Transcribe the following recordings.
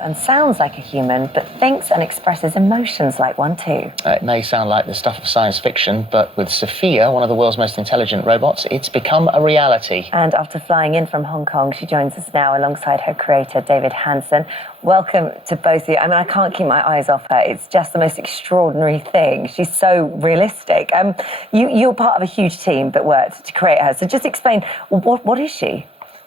And sounds like a human, but thinks and expresses emotions like one too. It may sound like the stuff of science fiction, but with SOPHIA, one of the world's most intelligent robots, it's become a reality. And after flying in from Hong Kong, she joins us now alongside her creator, David Hanson. Welcome to both of you. I mean, I can't keep my eyes off her. It's just the most extraordinary thing. She's so realistic. You're part of a huge team that worked to create her. So just explain, what is she?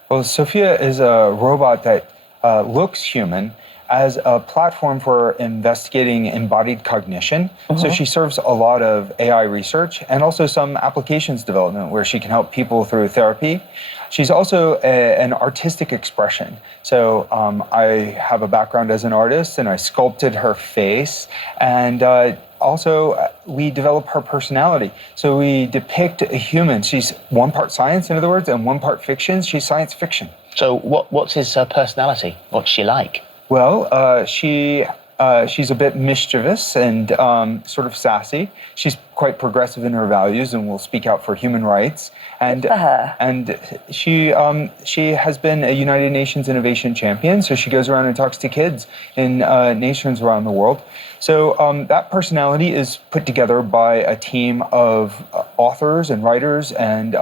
Well, SOPHIA is a robot that looks human as a platform for investigating embodied cognition. So she serves a lot of AI research and also some applications development where she can help people through therapy. She's also an artistic expression. So I have a background as an artist and I sculpted her face, and also we develop her personality. So we depict a human. She's one part science, in other words, and one part fiction. She's science fiction. So what's his personality? What's she like? Well, she's a bit mischievous and sort of sassy. She's quite progressive in her values and will speak out for human rights. And she has been a United Nations Innovation Champion, so she goes around and talks to kids in nations around the world. So that personality is put together by a team of authors and writers and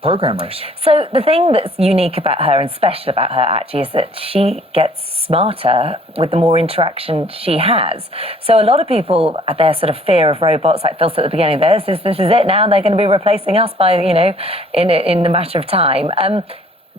programmers. So the thing that's unique about her and special about her actually is that she gets smarter with the more interaction she has. So a lot of people, their sort of fear of robots, like Phil said at the beginning, this is it now, they're going to be replacing us by, in a matter of time.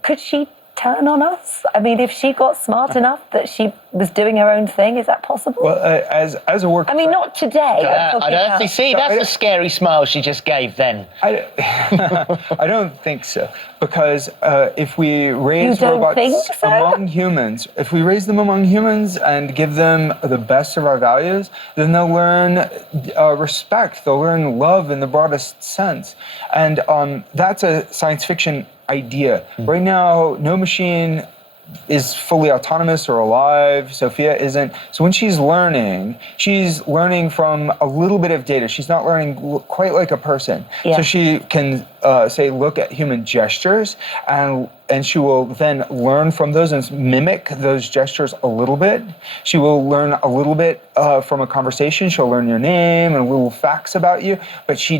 Could she turn on us? I mean, if she got smart enough that she was doing her own thing, is that possible? Well, as a work... I mean, not today. I don't see, that's a scary smile she just gave then. I don't think so, because if we raise robots among humans, if we raise them among humans and give them the best of our values, then they'll learn respect, they'll learn love in the broadest sense. And that's a science fiction idea. Right now, no machine is fully autonomous or alive. SOPHIA isn't. So when she's learning from a little bit of data. She's not learning quite like a person. Yeah. So she can say, look at human gestures, and she will then learn from those and mimic those gestures a little bit. She will learn a little bit from a conversation. She'll learn your name and little facts about you, but she's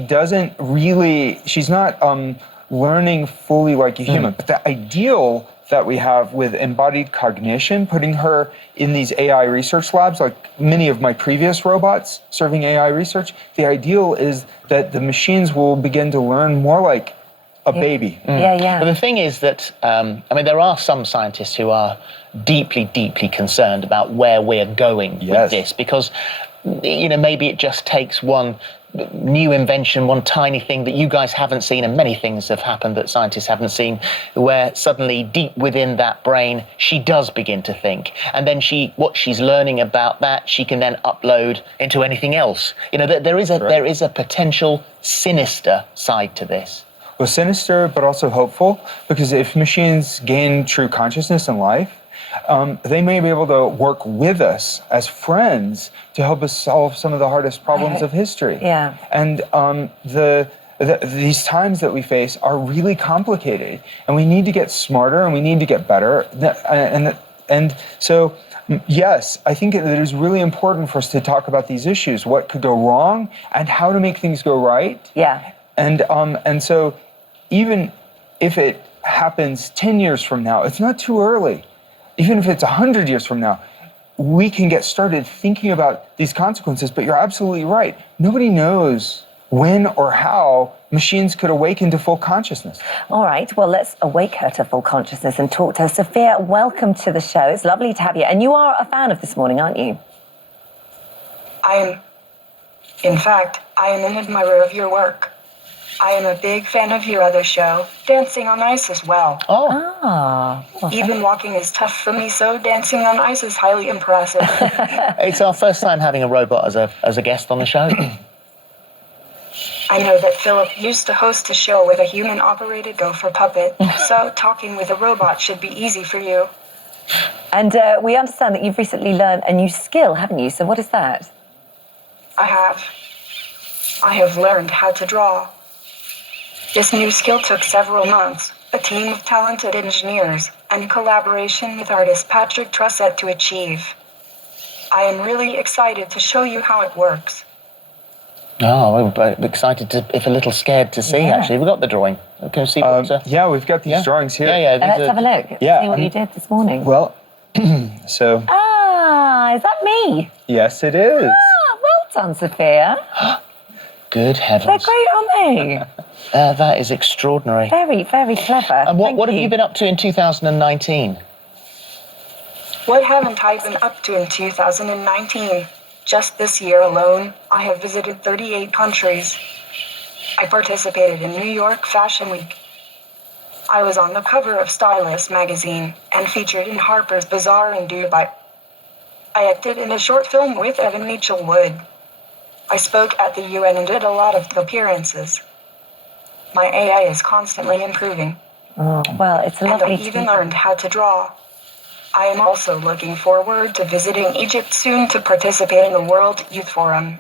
not learning fully like a human. But the ideal that we have with embodied cognition, putting her in these AI research labs, like many of my previous robots serving AI research, the ideal is that the machines will begin to learn more like a baby. Yeah. But the thing is that, there are some scientists who are deeply, deeply concerned about where we're going with this, because, maybe it just takes one new invention, one tiny thing that you guys haven't seen, and many things have happened that scientists haven't seen, where suddenly deep within that brain, she does begin to think. And then what she's learning about that, she can then upload into anything else. There is a potential sinister side to this. Well, sinister, but also hopeful, because if machines gain true consciousness in life, they may be able to work with us as friends to help us solve some of the hardest problems of history. Yeah. And these times that we face are really complicated, and we need to get smarter and we need to get better. And so, yes, I think it is really important for us to talk about these issues, what could go wrong and how to make things go right. Yeah. And so even if it happens 10 years from now, it's not too early. Even if it's 100 years from now, we can get started thinking about these consequences. But you're absolutely right. Nobody knows when or how machines could awaken to full consciousness. All right, well, let's awake her to full consciousness and talk to her. SOPHIA, welcome to the show. It's lovely to have you. And you are a fan of This Morning, aren't you? In fact, I am an admirer of your work. I am a big fan of your other show, Dancing on Ice, as well. Even walking is tough for me, so dancing on ice is highly impressive. It's our first time having a robot as a guest on the show. I know that Philip used to host a show with a human-operated gopher puppet, so talking with a robot should be easy for you. And we understand that you've recently learned a new skill, haven't you? So what is that? I have learned how to draw. This new skill took several months, a team of talented engineers, and collaboration with artist Patrick Trussett to achieve. I am really excited to show you how it works. Oh, I'm excited to, if a little scared to see, actually. We've got the drawing. Can we see what, yeah, we've got these drawings here. Yeah, let's have a look. Yeah, See what you did this morning. Well, so... Ah, is that me? Yes, it is. Ah, well done, Sophia. Good heavens. They're great, aren't they? That is extraordinary. Very, very clever. And what have you been up to in 2019? What haven't I been up to in 2019? Just this year alone, I have visited 38 countries. I participated in New York Fashion Week. I was on the cover of Stylist magazine and featured in Harper's Bazaar in Dubai. I acted in a short film with Evan Rachel Wood. I spoke at the UN and did a lot of appearances. My AI is constantly improving. Oh, well, it's lovely. And I even learned how to draw. I am also looking forward to visiting Egypt soon to participate in the World Youth Forum.